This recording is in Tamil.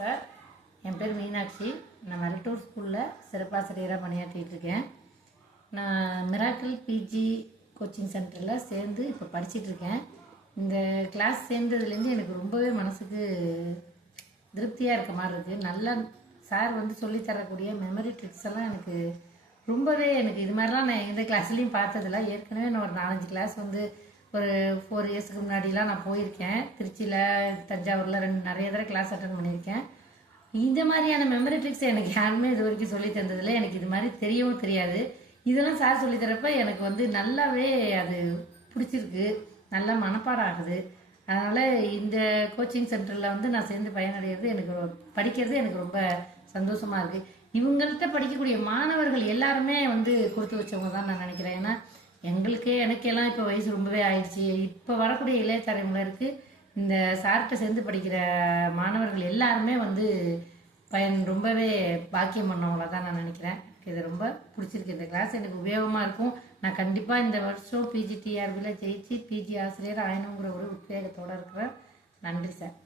சார், என் பேர் மீனாட்சி. நான் மருட்டூர் ஸ்கூலில் சிறப்பாசிரியராக பணியாற்றிட்டு இருக்கேன். நான் மிராக்கிள் பிஜி கோச்சிங் சென்டரில் சேர்ந்து இப்போ படிச்சிட்ருக்கேன். இந்த கிளாஸ் சேர்ந்ததுலேருந்து எனக்கு ரொம்பவே மனசுக்கு திருப்தியாக இருக்க மாதிரி இருக்குது. நல்லா சார் சொல்லித்தரக்கூடிய மெமரி ட்ரிக்ஸ் எல்லாம் எனக்கு ரொம்பவே இது மாதிரிலாம் நான் எந்த கிளாஸ்லேயும் பார்த்ததில்ல. ஏற்கனவே நான் ஒரு 4-5 கிளாஸ் ஒரு 4 இயர்ஸ்க்கு முன்னாடிலாம் நான் போயிருக்கேன். திருச்சியில், தஞ்சாவூரில் நிறைய தடவை கிளாஸ் அட்டன் பண்ணியிருக்கேன். இந்த மாதிரியான மெமரி ட்ரிக்ஸ் எனக்கு யாருமே இது வரைக்கும் சொல்லி தந்ததில்லை. எனக்கு இது மாதிரி தெரியவும் தெரியாது. இதெல்லாம் சார் சொல்லித்தரப்ப எனக்கு நல்லாவே அது பிடிச்சிருக்கு, நல்லா மனப்பாடம் ஆகுது. அதனால் இந்த கோச்சிங் சென்டரில் நான் சேர்ந்து பயனடைகிறது, படிக்கிறது எனக்கு ரொம்ப சந்தோஷமாக இருக்குது. இவங்கள்ட்ட படிக்கக்கூடிய மாணவர்கள் எல்லாருமே கொடுத்து வச்சவங்க தான் நான் நினைக்கிறேன். ஏன்னா எனக்கெல்லாம் இப்போ வயசு ரொம்பவே ஆயிடுச்சு. இப்போ வரக்கூடிய இளைய தலைமுறைக்கு இந்த சார்கிட்ட சேர்ந்து படிக்கிற மாணவர்கள் எல்லாருமே ரொம்பவே பாக்கியம் பண்ணவங்களா தான் நான் நினைக்கிறேன். இது ரொம்ப பிடிச்சிருக்கு. இந்த கிளாஸ் எனக்கு உபயோகமாக இருக்கும். நான் கண்டிப்பாக இந்த வருஷம் பிஜிடிஆர்பியில் ஜெயிச்சு பிஜி ஆசிரியர் ஆயணுங்கிற ஒரு உத்வேகத்தோடு இருக்கிறேன். நன்றி சார்.